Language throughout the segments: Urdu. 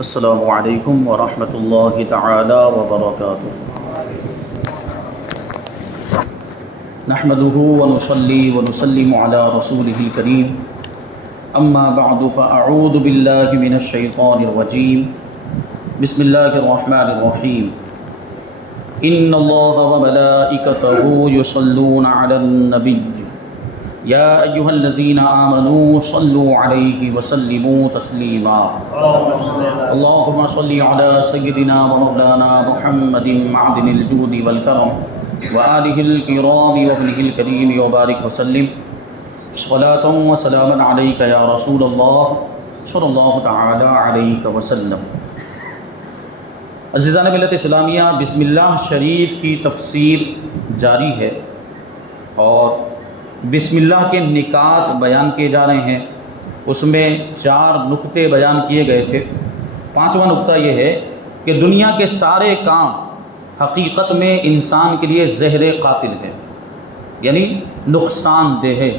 السلام علیکم ورحمۃ اللہ تعالی وبرکاتہ۔ نحمده ونصلي ونسلم على رسوله الكريم، اما بعد فاعوذ باللہ من الشیطان الرجیم، بسم اللہ الرحمن الرحیم۔ ان اللہ وملائکته یصلون علی النبی یا ایہا الذین آمنوا صلوا علیہ وسلموا تسلیما۔ اللہم صل علی سیدنا ومولانا محمد معدن الجود والکرم وآلہ الکرام وابنہ الکریم وبارک وسلم صلاۃ وسلاما علیک یا رسول اللہ صلی اللہ تعالی علیہ وسلم۔ عزیزان ملت اسلامیہ، بسم اللہ شریف کی تفسیر جاری ہے اور بسم اللہ کے نکات بیان کیے جا رہے ہیں۔ اس میں 4 نکتے بیان کیے گئے تھے۔ 5واں نکتہ یہ ہے کہ دنیا کے سارے کام حقیقت میں انسان کے لیے زہر قاتل ہے، یعنی نقصان دہ ہے،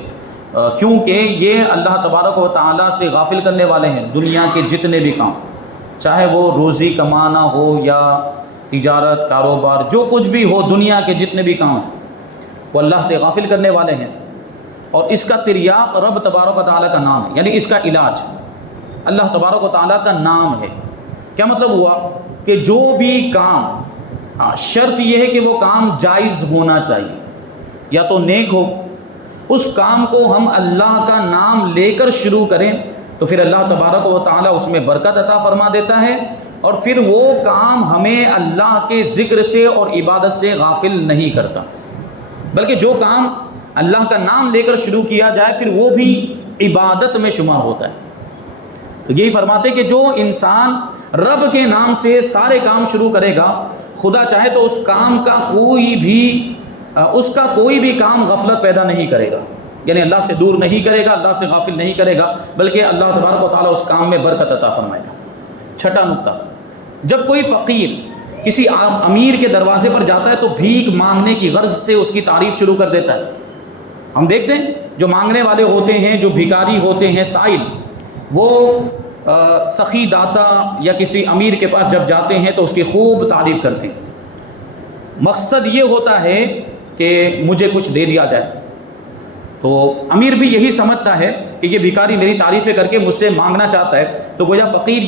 کیونکہ یہ اللہ تبارک و تعالیٰ سے غافل کرنے والے ہیں۔ دنیا کے جتنے بھی کام، چاہے وہ روزی کمانا ہو یا تجارت کاروبار، جو کچھ بھی ہو، دنیا کے جتنے بھی کام ہیں وہ اللہ سے غافل کرنے والے ہیں۔ اور اس کا تریاق رب تبارک و تعالیٰ کا نام ہے، یعنی اس کا علاج اللہ تبارک و تعالیٰ کا نام ہے۔ کیا مطلب ہوا کہ جو بھی کام، شرط یہ ہے کہ وہ کام جائز ہونا چاہیے، یا تو نیک ہو، اس کام کو ہم اللہ کا نام لے کر شروع کریں تو پھر اللہ تبارک و تعالیٰ اس میں برکت عطا فرما دیتا ہے، اور پھر وہ کام ہمیں اللہ کے ذکر سے اور عبادت سے غافل نہیں کرتا، بلکہ جو کام اللہ کا نام لے کر شروع کیا جائے پھر وہ بھی عبادت میں شمار ہوتا ہے۔ تو یہی فرماتے کہ جو انسان رب کے نام سے سارے کام شروع کرے گا، خدا چاہے تو اس کا کوئی بھی کام غفلت پیدا نہیں کرے گا، یعنی اللہ سے دور نہیں کرے گا، اللہ سے غافل نہیں کرے گا، بلکہ اللہ تبارک و تعالیٰ اس کام میں برکت عطا فرمائے گا۔ 6واں نکتہ، جب کوئی فقیر کسی امیر کے دروازے پر جاتا ہے تو بھیک مانگنے کی غرض سے اس کی تعریف شروع کر دیتا ہے۔ ہم دیکھتے ہیں جو مانگنے والے ہوتے ہیں، جو بھکاری ہوتے ہیں، سائل، وہ سخی داتا یا کسی امیر کے پاس جب جاتے ہیں تو اس کی خوب تعریف کرتے ہیں۔ مقصد یہ ہوتا ہے کہ مجھے کچھ دے دیا جائے، تو امیر بھی یہی سمجھتا ہے کہ یہ بھکاری میری تعریفیں کر کے مجھ سے مانگنا چاہتا ہے، تو گویا فقیر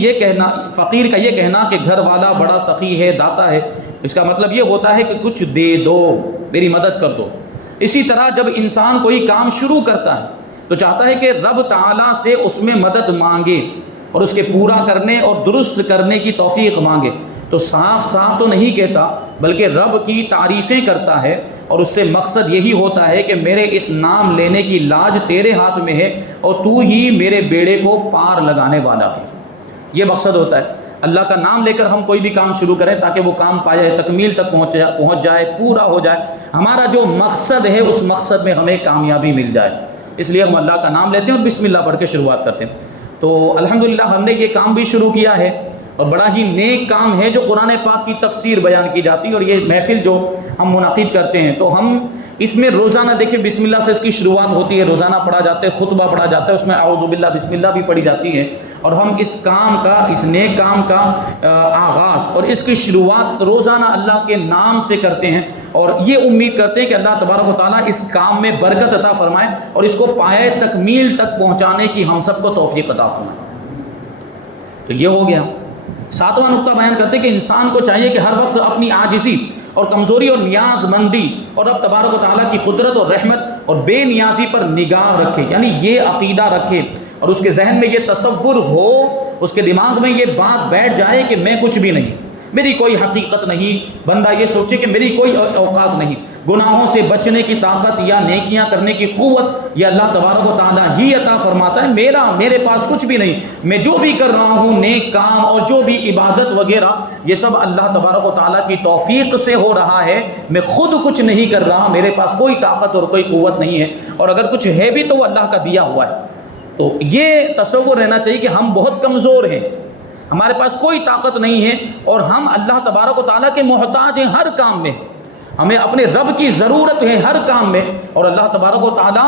کا یہ کہنا کہ گھر والا بڑا سخی ہے، داتا ہے، اس کا مطلب یہ ہوتا ہے کہ کچھ دے دو، میری مدد کر دو۔ اسی طرح جب انسان کوئی کام شروع کرتا ہے تو چاہتا ہے کہ رب تعالیٰ سے اس میں مدد مانگے اور اس کے پورا کرنے اور درست کرنے کی توفیق مانگے، تو صاف صاف تو نہیں کہتا بلکہ رب کی تعریفیں کرتا ہے، اور اس سے مقصد یہی ہوتا ہے کہ میرے اس نام لینے کی لاج تیرے ہاتھ میں ہے اور تو ہی میرے بیڑے کو پار لگانے والا ہے۔ یہ مقصد ہوتا ہے اللہ کا نام لے کر ہم کوئی بھی کام شروع کریں تاکہ وہ کام پائے، تکمیل تک پہنچ جائے، پورا ہو جائے، ہمارا جو مقصد ہے اس مقصد میں ہمیں کامیابی مل جائے۔ اس لیے ہم اللہ کا نام لیتے ہیں اور بسم اللہ پڑھ کے شروعات کرتے ہیں۔ تو الحمدللہ ہم نے یہ کام بھی شروع کیا ہے، اور بڑا ہی نیک کام ہے جو قرآن پاک کی تفسیر بیان کی جاتی ہے، اور یہ محفل جو ہم منعقد کرتے ہیں تو ہم اس میں روزانہ دیکھیں بسم اللہ سے اس کی شروعات ہوتی ہے، روزانہ پڑھا جاتا ہے، خطبہ پڑھا جاتا ہے، اس میں اعوذ باللہ بسم اللہ بھی پڑھی جاتی ہے، اور ہم اس کام کا، اس نیک کام کا آغاز اور اس کی شروعات روزانہ اللہ کے نام سے کرتے ہیں، اور یہ امید کرتے ہیں کہ اللہ تبارک و تعالیٰ اس کام میں برکت عطا فرمائے اور اس کو پائے تکمیل تک پہنچانے کی ہم سب کو توفیق عطا فرمائے۔ تو یہ ہو گیا۔ 7واں نکتہ بیان کرتے کہ انسان کو چاہیے کہ ہر وقت اپنی عاجزی اور کمزوری اور نیاز مندی اور رب تبارک و تعالیٰ کی قدرت اور رحمت اور بے نیازی پر نگاہ رکھے، یعنی یہ عقیدہ رکھے اور اس کے ذہن میں یہ تصور ہو، اس کے دماغ میں یہ بات بیٹھ جائے کہ میں کچھ بھی نہیں، میری کوئی حقیقت نہیں۔ بندہ یہ سوچے کہ میری کوئی اوقات نہیں، گناہوں سے بچنے کی طاقت یا نیکیاں کرنے کی قوت یہ اللہ تبارک و تعالیٰ ہی عطا فرماتا ہے، میرے پاس کچھ بھی نہیں، میں جو بھی کر رہا ہوں نیک کام اور جو بھی عبادت وغیرہ یہ سب اللہ تبارک و تعالیٰ کی توفیق سے ہو رہا ہے، میں خود کچھ نہیں کر رہا، میرے پاس کوئی طاقت اور کوئی قوت نہیں ہے، اور اگر کچھ ہے بھی تو وہ اللہ کا دیا ہوا ہے۔ تو یہ تصور رہنا چاہیے کہ ہم بہت کمزور ہیں، ہمارے پاس کوئی طاقت نہیں ہے، اور ہم اللہ تبارک و تعالیٰ کے محتاج ہیں ہر کام میں، ہمیں اپنے رب کی ضرورت ہے ہر کام میں، اور اللہ تبارک و تعالیٰ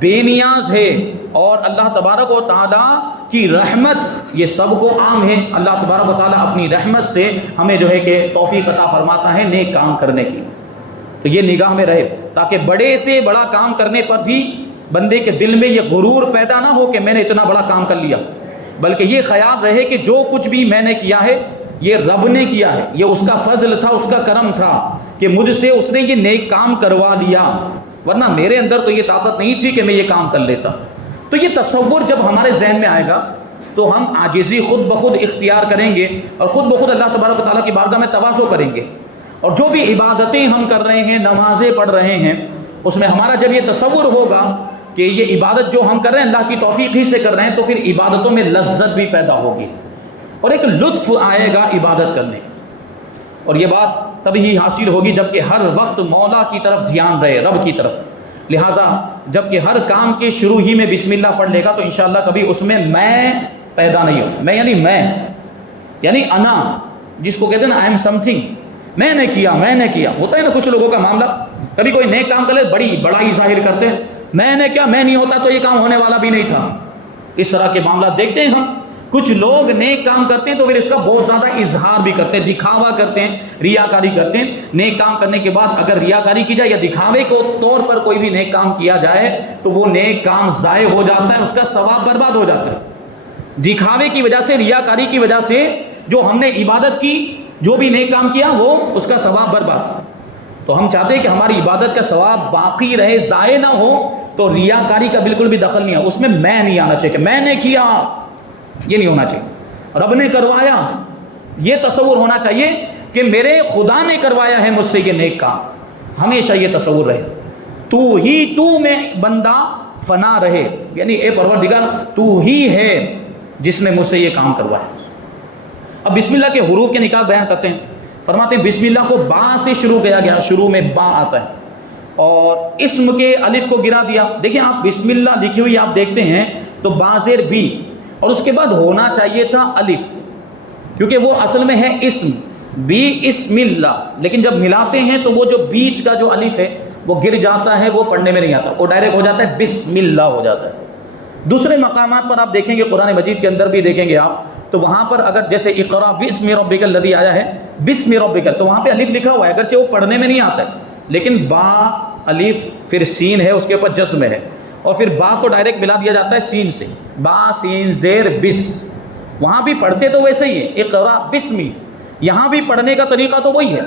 بے نیاز ہے، اور اللہ تبارک و تعالیٰ کی رحمت یہ سب کو عام ہے۔ اللہ تبارک و تعالیٰ اپنی رحمت سے ہمیں جو ہے کہ توفیق عطا فرماتا ہے نیک کام کرنے کی، تو یہ نگاہ میں رہے تاکہ بڑے سے بڑا کام کرنے پر بھی بندے کے دل میں یہ غرور پیدا نہ ہو کہ میں نے اتنا بڑا کام کر لیا، بلکہ یہ خیال رہے کہ جو کچھ بھی میں نے کیا ہے یہ رب نے کیا ہے، یہ اس کا فضل تھا، اس کا کرم تھا کہ مجھ سے اس نے یہ نیک کام کروا لیا، ورنہ میرے اندر تو یہ طاقت نہیں تھی کہ میں یہ کام کر لیتا۔ تو یہ تصور جب ہمارے ذہن میں آئے گا تو ہم عاجزی خود بخود اختیار کریں گے اور خود بخود اللہ تبارک و تعالیٰ کی بارگاہ میں تواضع کریں گے، اور جو بھی عبادتیں ہم کر رہے ہیں، نمازیں پڑھ رہے ہیں، اس میں ہمارا جب یہ تصور ہوگا کہ یہ عبادت جو ہم کر رہے ہیں اللہ کی توفیق ہی سے کر رہے ہیں، تو پھر عبادتوں میں لذت بھی پیدا ہوگی اور ایک لطف آئے گا عبادت کرنے کا، اور یہ بات تبھی حاصل ہوگی جب کہ ہر وقت مولا کی طرف دھیان رہے، رب کی طرف۔ لہٰذا جب کہ ہر کام کے شروع ہی میں بسم اللہ پڑھ لے گا تو انشاءاللہ کبھی اس میں پیدا نہیں ہو، میں یعنی انا، جس کو کہتے ہیں نا آئی ایم سم تھنگ، میں نے کیا ہوتا ہے نا کچھ لوگوں کا معاملہ، کبھی کوئی نیک کام کر لے بڑائی ظاہر کرتے ہیں، میں نے کیا، میں نہیں ہوتا تو یہ کام ہونے والا بھی نہیں تھا۔ اس طرح کے معاملات دیکھتے ہیں ہم، کچھ لوگ نیک کام کرتے ہیں تو پھر اس کا بہت زیادہ اظہار بھی کرتے ہیں، دکھاوا کرتے ہیں، ریاکاری کرتے ہیں۔ نیک کام کرنے کے بعد اگر ریاکاری کی جائے یا دکھاوے کو طور پر کوئی بھی نیک کام کیا جائے تو وہ نیک کام ضائع ہو جاتا ہے، اس کا ثواب برباد ہو جاتا ہے۔ دکھاوے کی وجہ سے، ریاکاری کی وجہ سے جو ہم نے عبادت کی، جو بھی نیک کام کیا، وہ اس کا ثواب برباد۔ تو ہم چاہتے ہیں کہ ہماری عبادت کا ثواب باقی رہے، ضائع نہ ہو، تو ریاکاری کا بالکل بھی دخل نہیں ہے، اس میں نہیں آنا چاہیے کہ میں نے کیا، یہ نہیں ہونا چاہیے۔ رب نے کروایا، یہ تصور ہونا چاہیے کہ میرے خدا نے کروایا ہے مجھ سے یہ نیک کام، ہمیشہ یہ تصور رہے، تو میں بندہ فنا رہے، یعنی اے پروردگار تو ہی ہے جس نے مجھ سے یہ کام کروایا۔ اب بسم اللہ کے حروف کے نکات بیان کرتے ہیں، فرماتے ہیں بسم اللہ کو با سے شروع کیا گیا، شروع میں با آتا ہے، اور اسم کے الف کو گرا دیا۔ دیکھیں آپ بسم اللہ لکھی ہوئی آپ دیکھتے ہیں تو با زیر بی، اور اس کے بعد ہونا چاہیے تھا الف، کیونکہ وہ اصل میں ہے اسم، بی اسم اللہ، لیکن جب ملاتے ہیں تو وہ جو بیچ کا جو الف ہے وہ گر جاتا ہے، وہ پڑھنے میں نہیں آتا، وہ ڈائریکٹ ہو جاتا ہے بسم اللہ ہو جاتا ہے۔ دوسرے مقامات پر آپ دیکھیں گے، قرآن مجید کے اندر بھی دیکھیں گے آپ، تو وہاں پر اگر جیسے اقرا بسم ربک الذی آیا ہے، بسم ربک، تو وہاں پہ الف لکھا ہوا ہے، اگرچہ وہ پڑھنے میں نہیں آتا ہے، لیکن با الف پھر سین ہے، اس کے اوپر جزم ہے، اور پھر با کو ڈائریکٹ ملا دیا جاتا ہے سین سے، با سین زیر بس، وہاں بھی پڑھتے تو ویسے ہی ہے اقرا بسمی، یہاں بھی پڑھنے کا طریقہ تو وہی ہے،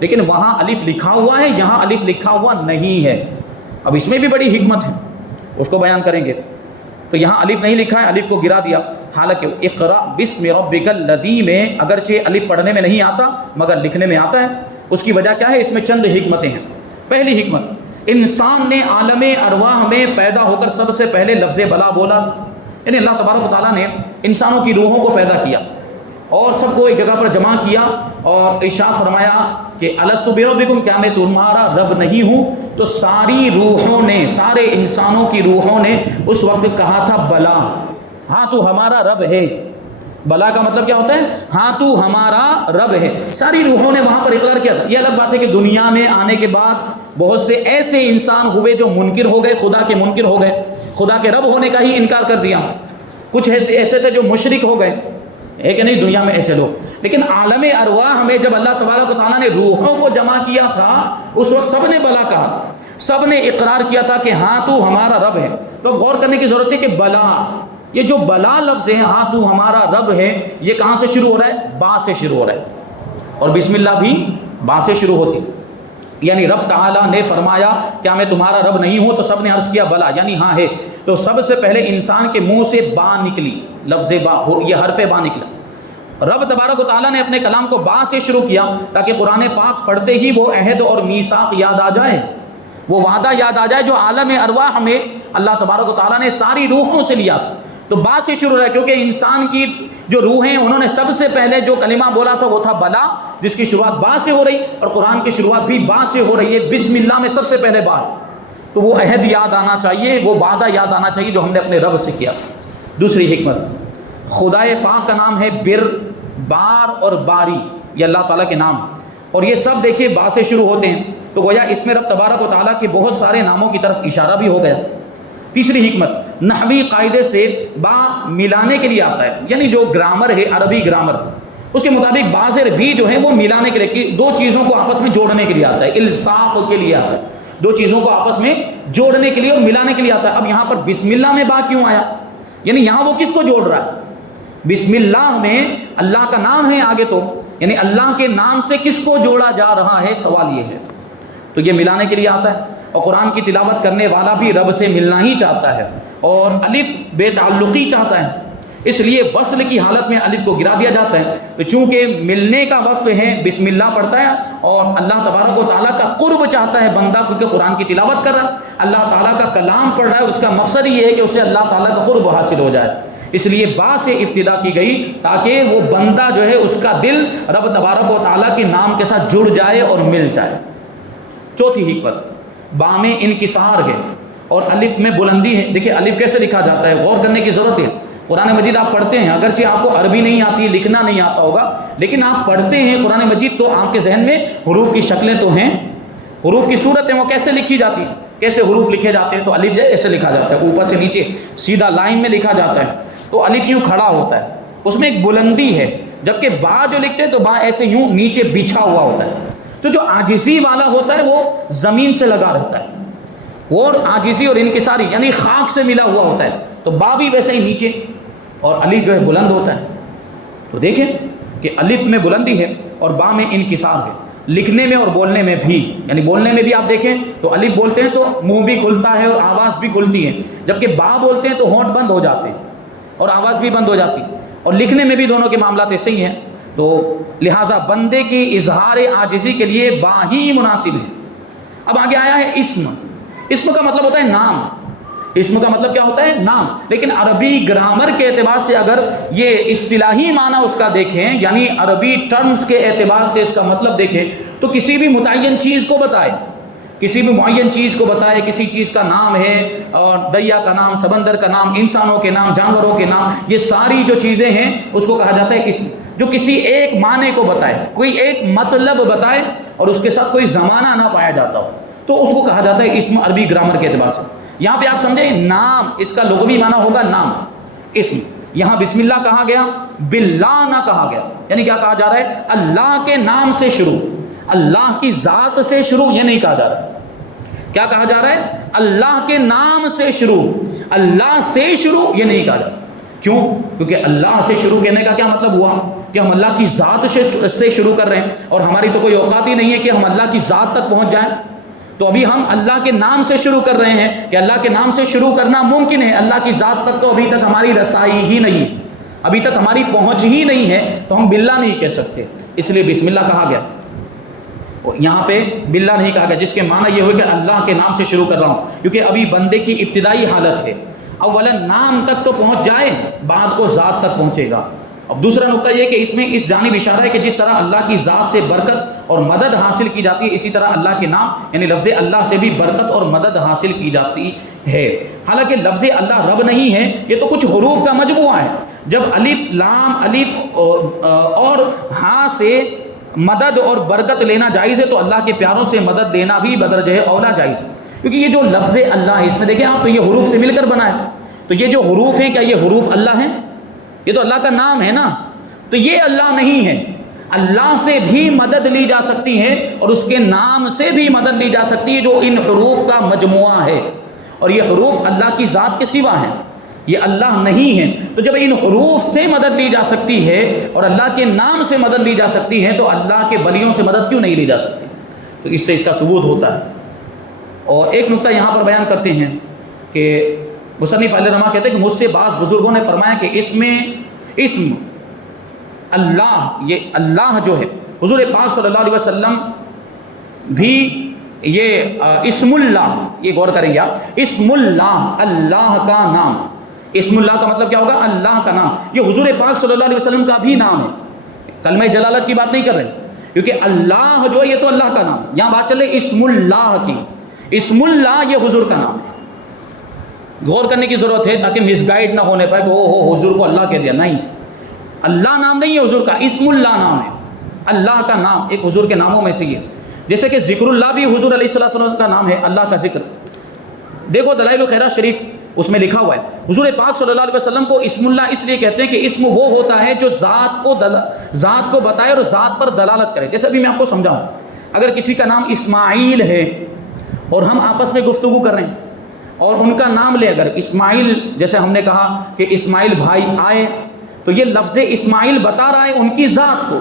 لیکن وہاں الف لکھا ہوا ہے، یہاں الف لکھا ہوا نہیں ہے۔ اب اس میں بھی بڑی حکمت ہے، اس کو بیان کریں گے۔ تو یہاں الف نہیں لکھا ہے، الف کو گرا دیا، حالانکہ اقرا بسم ربک الذی میں اگرچہ الف پڑھنے میں نہیں آتا مگر لکھنے میں آتا ہے۔ اس کی وجہ کیا ہے؟ اس میں چند حکمتیں ہیں۔ پہلی حکمت، انسان نے عالم ارواح میں پیدا ہو کر سب سے پہلے لفظ بلا بولا تھا، یعنی اللہ تبارک و تعالیٰ نے انسانوں کی روحوں کو پیدا کیا اور سب کو ایک جگہ پر جمع کیا اور ارشاد فرمایا کہ الست بربکم، کیا میں تمہارا رب نہیں ہوں؟ تو ساری روحوں نے، سارے انسانوں کی روحوں نے اس وقت کہا تھا بلا، ہاں تو ہمارا رب ہے۔ بلا کا مطلب کیا ہوتا ہے؟ ہاں تو ہمارا رب ہے۔ ساری روحوں نے وہاں پر اقرار کیا تھا۔ یہ الگ بات ہے کہ دنیا میں آنے کے بعد بہت سے ایسے انسان ہوئے جو منکر ہو گئے، خدا کے منکر ہو گئے، خدا کے رب ہونے کا ہی انکار کر دیا۔ کچھ ایسے تھے جو مشرک ہو گئے، ہے کہ نہیں دنیا میں ایسے لوگ، لیکن عالم ارواح میں جب اللہ تبارک و تعالیٰ نے روحوں کو جمع کیا تھا اس وقت سب نے بلا کہا تھا، سب نے اقرار کیا تھا کہ ہاں تو ہمارا رب ہے۔ تو اب غور کرنے کی ضرورت ہے کہ بلا، یہ جو بلا لفظ ہے، ہاں تو ہمارا رب ہے، یہ کہاں سے شروع ہو رہا ہے؟ با سے شروع ہو رہا ہے، اور بسم اللہ بھی با سے شروع ہوتی، یعنی رب تعالیٰ نے فرمایا کیا میں تمہارا رب نہیں ہوں؟ تو سب نے عرض کیا بلا، یعنی ہاں ہے۔ تو سب سے پہلے انسان کے منہ سے با نکلی، لفظ با، یہ حرف با نکلا۔ رب تبارک و تعالیٰ نے اپنے کلام کو با سے شروع کیا تاکہ قرآن پاک پڑھتے ہی وہ عہد اور میثاق یاد آ جائے، وہ وعدہ یاد آ جائے جو عالم ارواح میں اللہ تبارک و تعالیٰ نے ساری روحوں سے لیا تھا۔ تو با سے شروع ہے کیونکہ انسان کی جو روحیں انہوں نے سب سے پہلے جو کلمہ بولا تھا وہ تھا بلا، جس کی شروعات با سے ہو رہی، اور قرآن کی شروعات بھی با سے ہو رہی ہے، بسم اللہ میں سب سے پہلے با ہے۔ تو وہ عہد یاد آنا چاہیے، وہ وعدہ یاد آنا چاہیے جو ہم نے اپنے رب سے کیا۔ دوسری حکمت، خدائے پاک کا نام ہے بر، بار اور باری، یہ اللہ تعالیٰ کے نام ہیں، اور یہ سب دیکھیے با سے شروع ہوتے ہیں، تو گویا اس میں رب تبارک و تعالیٰ کے بہت سارے ناموں کی طرف اشارہ بھی ہو گیا۔ تیسری حکمت، نحوی قاعدے سے با ملانے کے لیے آتا ہے، یعنی جو گرامر ہے عربی گرامر اس کے مطابق باز بھی جو ہے وہ ملانے کے لیے، دو چیزوں کو آپس میں جوڑنے کے لیے آتا ہے، الصاق کے لیے آتا ہے، دو چیزوں کو آپس میں جوڑنے کے لیے اور ملانے کے لیے آتا ہے۔ اب یہاں پر بسم اللہ میں با کیوں آیا؟ یعنی یہاں وہ کس کو جوڑ رہا ہے؟ بسم اللہ میں اللہ کا نام ہے آگے، تو یعنی اللہ کے نام سے کس کو جوڑا جا رہا ہے، سوال یہ ہے۔ تو یہ ملانے کے لیے آتا ہے، اور قرآن کی تلاوت کرنے والا بھی رب سے ملنا ہی چاہتا ہے، اور الف بے تعلقی چاہتا ہے، اس لیے وصل کی حالت میں الف کو گرا دیا جاتا ہے۔ تو چونکہ ملنے کا وقت ہے بسم اللہ پڑھتا ہے، اور اللہ تبارک و تعالیٰ کا قرب چاہتا ہے بندہ، کیونکہ قرآن کی تلاوت کر رہا ہے، اللہ تعالیٰ کا کلام پڑھ رہا ہے، اس کا مقصد یہ ہے کہ اسے اللہ تعالیٰ کا قرب حاصل ہو جائے، اس لیے با سے ابتدا کی گئی تاکہ وہ بندہ جو ہے اس کا دل رب تبارک و تعالیٰ کے نام کے ساتھ جڑ جائے اور مل جائے۔ چوتھی حکمت، با میں انکسار ہے اور الف میں بلندی ہے۔ دیکھیں الف کیسے لکھا جاتا ہے، غور کرنے کی ضرورت ہے۔ قرآن مجید آپ پڑھتے ہیں، اگرچہ آپ کو عربی نہیں آتی، لکھنا نہیں آتا ہوگا، لیکن آپ پڑھتے ہیں قرآن مجید تو آپ کے ذہن میں حروف کی شکلیں تو ہیں، حروف کی صورت ہے، وہ کیسے لکھی جاتی ہے، کیسے حروف لکھے جاتے ہیں۔ تو الف ایسے لکھا جاتا ہے، اوپر سے نیچے سیدھا لائن میں لکھا جاتا ہے، تو الف یوں کھڑا ہوتا ہے، اس میں ایک بلندی ہے، جبکہ با جو لکھتے ہیں تو با ایسے یوں نیچے بچھا ہوا ہوتا ہے۔ تو جو عاجزی والا ہوتا ہے وہ زمین سے لگا رہتا ہے، اور عاجزی اور انکساری یعنی خاک سے ملا ہوا ہوتا ہے، تو با بھی ویسے ہی نیچے، اور الف جو ہے بلند ہوتا ہے۔ تو دیکھیں کہ الف میں بلندی ہے اور با میں انکسار ہے، لکھنے میں اور بولنے میں بھی، یعنی بولنے میں بھی آپ دیکھیں تو الف بولتے ہیں تو منہ بھی کھلتا ہے اور آواز بھی کھلتی ہے، جبکہ با بولتے ہیں تو ہونٹ بند ہو جاتے ہیں اور آواز بھی بند ہو جاتی ہے، اور لکھنے میں بھی دونوں کے معاملات ایسے ہی ہیں۔ تو لہٰذا بندے کی اظہار عاجزی کے لیے با ہی مناسب ہے۔ اب آگے آیا ہے اسم، اسم کا مطلب ہوتا ہے نام، اسم کا مطلب کیا ہوتا ہے؟ نام۔ لیکن عربی گرامر کے اعتبار سے اگر یہ اصطلاحی معنی اس کا دیکھیں، یعنی عربی ٹرمز کے اعتبار سے اس کا مطلب دیکھیں، تو کسی بھی متعین چیز کو بتائے، کسی بھی معین چیز کو بتائے، کسی چیز کا نام ہے، اور دریا کا نام، سمندر کا نام، انسانوں کے نام، جانوروں کے نام، یہ ساری جو چیزیں ہیں اس کو کہا جاتا ہے اسم۔ جو کسی ایک معنی کو بتائے، کوئی ایک مطلب بتائے اور اس کے ساتھ کوئی زمانہ نہ پایا جاتا ہو، تو اس کو کہا جاتا ہے اسم عربی گرامر کے اعتبار سے۔ یہاں پہ آپ سمجھیں نام، اس کا لغوی معنی ہوگا نام، اسم۔ یہاں بسم اللہ کہا گیا، باللہ نہ کہا گیا، یعنی کیا کہا جا رہا ہے؟ اللہ کے نام سے شروع، اللہ کی ذات سے شروع، یہ نہیں کہا جا رہا ہے۔ کیا کہا جا رہا ہے؟ اللہ کے نام سے شروع، اللہ سے شروع یہ نہیں کہا جا رہا۔ کیوں؟ کیونکہ اللہ سے شروع کہنے کا کیا مطلب ہوا کہ ہم اللہ کی ذات سے شروع کر رہے ہیں، اور ہماری تو کوئی اوقات ہی نہیں ہے کہ ہم اللہ کی ذات تک پہنچ جائیں۔ تو ابھی ہم اللہ کے نام سے شروع کر رہے ہیں کہ اللہ کے نام سے شروع کرنا ممکن ہے، اللہ کی ذات تک تو ابھی تک ہماری رسائی ہی نہیں ہے، ابھی تک ہماری پہنچ ہی نہیں ہے، تو ہم باللہ نہیں کہہ سکتے، اس لیے بسم اللہ کہا گیا۔ اور یہاں پہ باللہ نہیں کہا گیا، جس کے معنی یہ ہوئے کہ اللہ کے نام سے شروع کر رہا ہوں، کیونکہ ابھی بندے کی ابتدائی حالت ہے، اولا نام تک تو پہنچ جائے، بعد کو ذات تک پہنچے گا۔ اب دوسرا نقطہ یہ کہ اس میں اس جانب اشارہ ہے کہ جس طرح اللہ کی ذات سے برکت اور مدد حاصل کی جاتی ہے، اسی طرح اللہ کے نام یعنی لفظ اللہ سے بھی برکت اور مدد حاصل کی جاتی ہے۔ حالانکہ لفظ اللہ رب نہیں ہے، یہ تو کچھ حروف کا مجموعہ ہے۔ جب الف لام الف اور ہاں سے مدد اور برکت لینا جائز ہے، تو اللہ کے پیاروں سے مدد لینا بھی بدرجہ اولا جائز ہے، کیونکہ یہ جو لفظ اللہ ہے اس میں دیکھیں آپ، تو یہ حروف سے مل کر بنا ہے، تو یہ جو حروف ہیں کیا یہ حروف اللہ ہیں؟ یہ تو اللہ کا نام ہے نا، تو یہ اللہ نہیں ہے۔ اللہ سے بھی مدد لی جا سکتی ہے اور اس کے نام سے بھی مدد لی جا سکتی ہے، جو ان حروف کا مجموعہ ہے، اور یہ حروف اللہ کی ذات کے سوا ہیں، یہ اللہ نہیں ہے۔ تو جب ان حروف سے مدد لی جا سکتی ہے اور اللہ کے نام سے مدد لی جا سکتی ہے، تو اللہ کے ولیوں سے مدد کیوں نہیں لی جا سکتی؟ تو اس سے اس کا ثبوت ہوتا ہے۔ اور ایک نقطہ یہاں پر بیان کرتے ہیں کہ مصنف علیہ رحمہ کہتے ہیں کہ مجھ سے بعض بزرگوں نے فرمایا کہ اسم اللہ، یہ اللہ جو ہے، حضور پاک صلی اللہ علیہ وسلم بھی یہ اسم اللہ، یہ غور کریں گے آپ، اسم اللہ، اللہ کا نام، اسم اللہ کا مطلب کیا ہوگا؟ اللہ کا نام۔ یہ حضور پاک صلی اللہ علیہ وسلم کا بھی نام ہے، کلمہ جلالت کی بات نہیں کر رہے، کیونکہ اللہ جو ہے یہ تو اللہ کا نام ہے، یہاں بات چل رہی اسم اللہ کی۔ اسم اللہ یہ حضور کا نام ہے، غور کرنے کی ضرورت ہے تاکہ مس گائیڈ نہ ہونے پائے کہ حضور کو اللہ کہہ دیا، نہیں، اللہ نام نہیں ہے حضور کا، اسم اللہ نام ہے، اللہ کا نام ایک حضور کے ناموں میں سے یہ، جیسے کہ ذکر اللہ بھی حضور علیہ السلام کا نام ہے، اللہ کا ذکر۔ دیکھو دلائل الخیرات شریف اس میں لکھا ہوا ہے حضور پاک صلی اللہ علیہ وسلم کو اسم اللہ اس لیے کہتے ہیں کہ اسم وہ ہوتا ہے جو ذات کو بتائے اور ذات پر دلالت کرے. جیسے ابھی میں آپ کو سمجھاؤں, اگر کسی کا نام اسماعیل ہے اور ہم آپس میں گفتگو کر رہے ہیں اور ان کا نام لے, اگر اسماعیل, جیسے ہم نے کہا کہ اسماعیل بھائی آئے, تو یہ لفظ اسماعیل بتا رہا ہے ان کی ذات کو.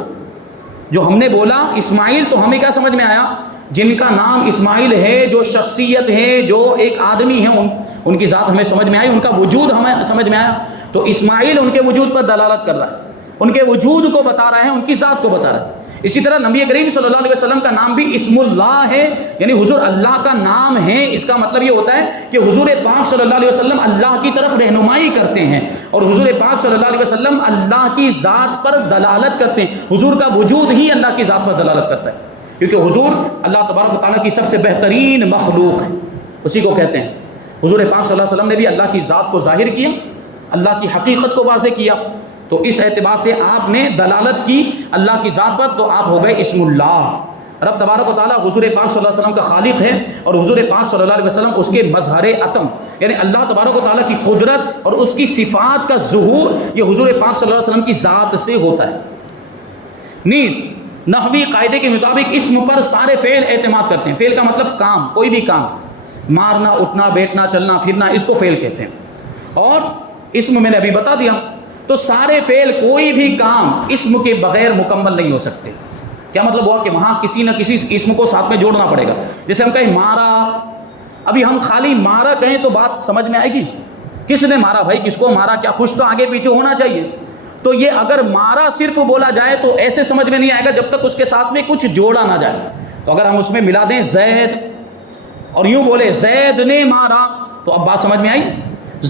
جو ہم نے بولا اسماعیل, تو ہمیں کیا سمجھ میں آیا, جن کا نام اسماعیل ہے, جو شخصیت ہے, جو ایک آدمی ہے, ان کی ذات ہمیں سمجھ میں آئی, ان کا وجود ہمیں سمجھ میں آیا. تو اسماعیل ان کے وجود پر دلالت کر رہا ہے, ان کے وجود کو بتا رہا ہے, ان کی ذات کو بتا رہا ہے. اسی طرح نبی کریم صلی اللہ علیہ وسلم کا نام بھی اسم اللہ ہے, یعنی حضور اللہ کا نام ہے. اس کا مطلب یہ ہوتا ہے کہ حضور پاک صلی اللہ علیہ وسلم اللہ کی طرف رہنمائی کرتے ہیں, اور حضور پاک صلی اللہ علیہ وسلم اللہ کی ذات پر دلالت کرتے ہیں. حضور کا وجود ہی اللہ کی ذات پر دلالت کرتا ہے, کیونکہ حضور اللہ تبارک و تعالیٰ کی سب سے بہترین مخلوق ہے, اسی کو کہتے ہیں. حضور پاک صلی اللہ علیہ وسلم نے بھی اللہ کی ذات کو ظاہر کیا, اللہ کی حقیقت کو واضح کیا, تو اس اعتبار سے آپ نے دلالت کی اللہ کی ذات پر, تو آپ ہو گئے اسم اللہ. رب تبارک و تعالیٰ حضور پاک صلی اللہ علیہ وسلم کا خالق ہے, اور حضور پاک صلی اللہ علیہ وسلم اس کے مظہر عتم, یعنی اللہ تبارک و تعالیٰ کی قدرت اور اس کی صفات کا ظہور یہ حضور پاک صلی اللہ علیہ وسلم کی ذات سے ہوتا ہے. نیز نحوی قاعدے کے مطابق اسم پر سارے فعل اعتماد کرتے ہیں. فعل کا مطلب کام, کوئی بھی کام, مارنا, اٹھنا, بیٹھنا, چلنا, پھرنا, اس کو فعل کہتے ہیں. اور اسم میں نے ابھی بتا دیا, تو سارے فعل, کوئی بھی کام اسم کے بغیر مکمل نہیں ہو سکتے. کیا مطلب ہوا کہ وہاں کسی نہ کسی اسم کو ساتھ میں جوڑنا پڑے گا. جیسے ہم کہیں مارا, ابھی ہم خالی مارا کہیں تو بات سمجھ میں آئے گی, کس نے مارا بھائی, کس کو مارا, کیا کچھ تو آگے پیچھے ہونا چاہیے. تو یہ اگر مارا صرف بولا جائے تو ایسے سمجھ میں نہیں آئے گا جب تک اس کے ساتھ میں کچھ جوڑا نہ جائے. تو اگر ہم اس میں ملا دیں زید اور یوں بولے زید نے مارا, تو اب بات سمجھ میں آئی,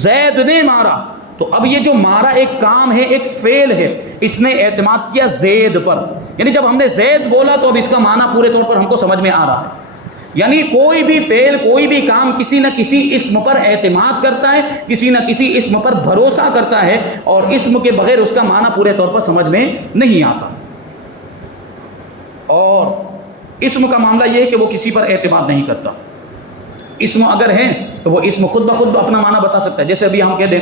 زید نے مارا. تو اب یہ جو مارا ایک کام ہے, ایک فعل ہے, اس نے اعتماد کیا زید پر, یعنی جب ہم نے زید بولا تو اب اس کا معنی پورے طور پر ہم کو سمجھ میں آ رہا ہے. یعنی کوئی بھی فعل, کوئی بھی کام کسی نہ کسی اسم پر اعتماد کرتا ہے, کسی نہ کسی اسم پر بھروسہ کرتا ہے, اور اسم کے بغیر اس کا معنی پورے طور پر سمجھ میں نہیں آتا. اور اسم کا معاملہ یہ ہے کہ وہ کسی پر اعتماد نہیں کرتا. اسم اگر ہے تو وہ اسم خود بخود اپنا معنی بتا سکتا ہے. جیسے ابھی ہم کہہ دیں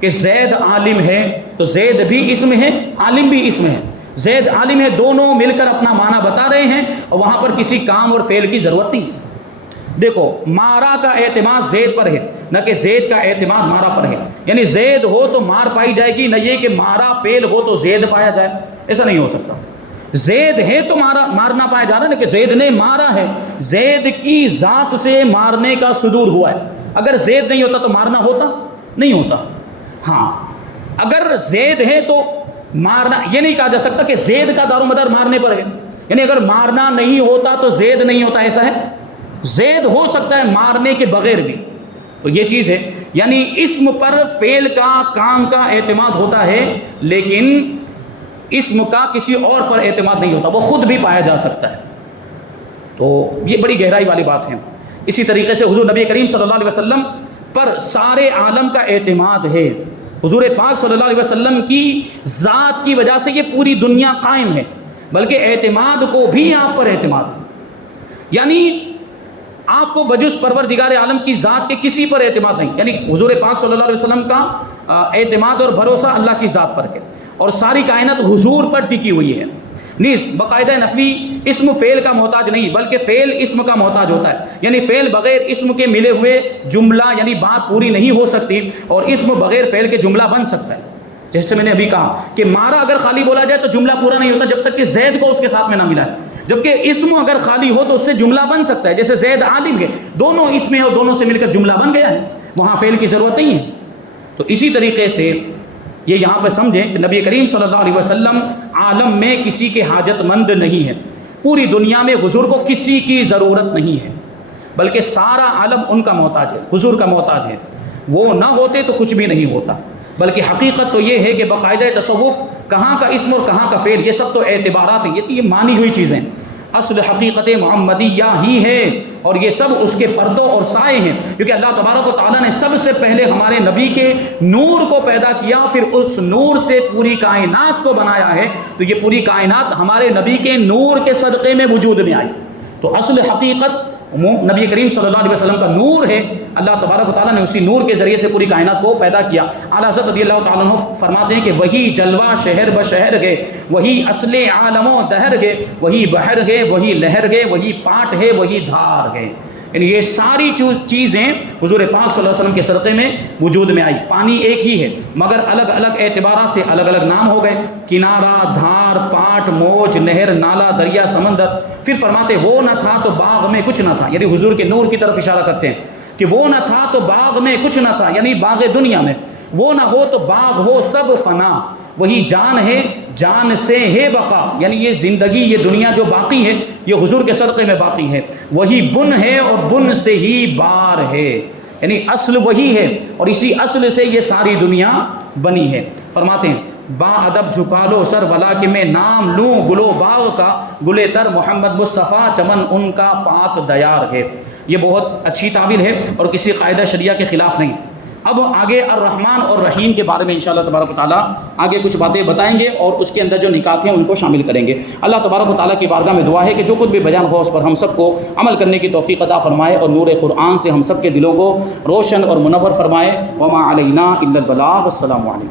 کہ زید عالم ہے, تو زید بھی اسم ہے, عالم بھی اسم ہے. زید عالم ہے, دونوں مل کر اپنا معنی بتا رہے ہیں, اور وہاں پر کسی کام اور فعل کی ضرورت نہیں ہے. دیکھو مارا کا اعتماد زید پر ہے, نہ کہ زید کا اعتماد مارا پر ہے. یعنی زید ہو تو مار پائی جائے گی, نہ یہ کہ مارا فعل ہو تو زید پایا جائے, ایسا نہیں ہو سکتا. زید ہے تو مارنا پایا جا رہا ہے, نہ کہ زید نے مارا ہے. زید کی ذات سے مارنے کا صدور ہوا ہے. اگر زید نہیں ہوتا تو مارنا ہوتا نہیں ہوتا. ہاں اگر زید ہے تو مارنا, یہ نہیں کہا جا سکتا کہ زید کا دار و مدار مارنے پر ہے. یعنی اگر مارنا نہیں ہوتا تو زید نہیں ہوتا, ایسا ہے. زید ہو سکتا ہے مارنے کے بغیر بھی. تو یہ چیز ہے, یعنی اسم پر فعل کا, کام کا اعتماد ہوتا ہے, لیکن اسم کا کسی اور پر اعتماد نہیں ہوتا, وہ خود بھی پایا جا سکتا ہے. تو یہ بڑی گہرائی والی بات ہے. اسی طریقے سے حضور نبی کریم صلی اللہ علیہ وسلم پر سارے عالم کا اعتماد ہے. حضور پاک صلی اللہ علیہ وسلم کی ذات کی وجہ سے یہ پوری دنیا قائم ہے, بلکہ اعتماد کو بھی آپ پر اعتماد ہے. یعنی آپ کو بجز پروردگار عالم کی ذات کے کسی پر اعتماد نہیں. یعنی حضور پاک صلی اللہ علیہ وسلم کا اعتماد اور بھروسہ اللہ کی ذات پر ہے, اور ساری کائنات حضور پر ٹکی ہوئی ہے. نیز باقاعدہ نحوی اسم فعل کا محتاج نہیں, بلکہ فعل اسم کا محتاج ہوتا ہے. یعنی فعل بغیر اسم کے ملے ہوئے جملہ, یعنی بات پوری نہیں ہو سکتی, اور اسم بغیر فعل کے جملہ بن سکتا ہے. جیسے میں نے ابھی کہا کہ مارا اگر خالی بولا جائے تو جملہ پورا نہیں ہوتا جب تک کہ زید کو اس کے ساتھ میں نہ ملا ہے. جبکہ اسم اگر خالی ہو تو اس سے جملہ بن سکتا ہے. جیسے زید عالم ہے, دونوں اسم ہے اور دونوں سے مل کر جملہ بن گیا ہے, وہاں فعل کی ضرورت نہیں ہے. تو اسی طریقے سے یہ یہاں پہ سمجھیں کہ نبی کریم صلی اللہ علیہ وسلم عالم میں کسی کے حاجت مند نہیں ہے. پوری دنیا میں حضور کو کسی کی ضرورت نہیں ہے, بلکہ سارا عالم ان کا محتاج ہے, حضور کا محتاج ہے. وہ نہ ہوتے تو کچھ بھی نہیں ہوتا. بلکہ حقیقت تو یہ ہے کہ باقاعدہ تصوف کہاں کا اسم اور کہاں کا فعل, یہ سب تو اعتبارات ہیں, یہ مانی ہوئی چیزیں. اصل حقیقت محمدیہ ہی ہے, اور یہ سب اس کے پردوں اور سائے ہیں, کیونکہ اللہ تبارک و تعالیٰ نے سب سے پہلے ہمارے نبی کے نور کو پیدا کیا, پھر اس نور سے پوری کائنات کو بنایا ہے. تو یہ پوری کائنات ہمارے نبی کے نور کے صدقے میں وجود میں آئی. تو اصل حقیقت نبی کریم صلی اللہ علیہ وسلم کا نور ہے, اللہ تبارک و تعالیٰ نے اسی نور کے ذریعے سے پوری کائنات کو پیدا کیا۔ اعلیٰ حضرت رضی اللہ تعالیٰ عنہ فرماتے ہیں کہ وہی جلوہ شہر بشہر گئے، وہی اصل عالم و دہر گئے، وہی بحر گئے، وہی لہر گئے، وہی پاٹ ہے، وہی دھار گئے۔ یعنی یہ ساری چیزیں حضور پاک صلی اللہ علیہ وسلم کے صدقے میں وجود میں آئی۔ پانی ایک ہی ہے مگر الگ الگ اعتبارات سے الگ الگ نام ہو گئے، کنارہ، دھار، پاٹ، موج، نہر، نالا، دریا، سمندر۔ پھر فرماتے وہ نہ تھا تو باغ میں کچھ نہ تھا، یعنی حضور کے نور کی طرف اشارہ کرتے ہیں کہ وہ نہ تھا تو باغ میں کچھ نہ تھا، یعنی باغ دنیا میں وہ نہ ہو تو باغ ہو سب فنا، وہی جان ہے جان سے ہے بقا، یعنی یہ زندگی یہ دنیا جو باقی ہے یہ حضور کے صدقے میں باقی ہے، وہی بن ہے اور بن سے ہی بار ہے، یعنی اصل وہی ہے اور اسی اصل سے یہ ساری دنیا بنی ہے۔ فرماتے ہیں با ادب جھکا لو سر ولا کہ میں نام لوں گلو باغ کا، گلے تر محمد مصطفیٰ چمن ان کا پاک دیار ہے۔ یہ بہت اچھی تعویل ہے اور کسی قاعدہ شریعہ کے خلاف نہیں۔ اب آگے الرحمن اور رحیم کے بارے میں انشاءاللہ تبارک و تعالیٰ آگے کچھ باتیں بتائیں گے اور اس کے اندر جو نکات ہیں ان کو شامل کریں گے۔ اللہ تبارک و تعالیٰ کی بارگاہ میں دعا ہے کہ جو کچھ بھی بیان ہو اس پر ہم سب کو عمل کرنے کی توفیق عطا فرمائے اور نور قرآن سے ہم سب کے دلوں کو روشن اور منور فرمائے۔ وما علینا الا البلاغ۔ السلام علیکم۔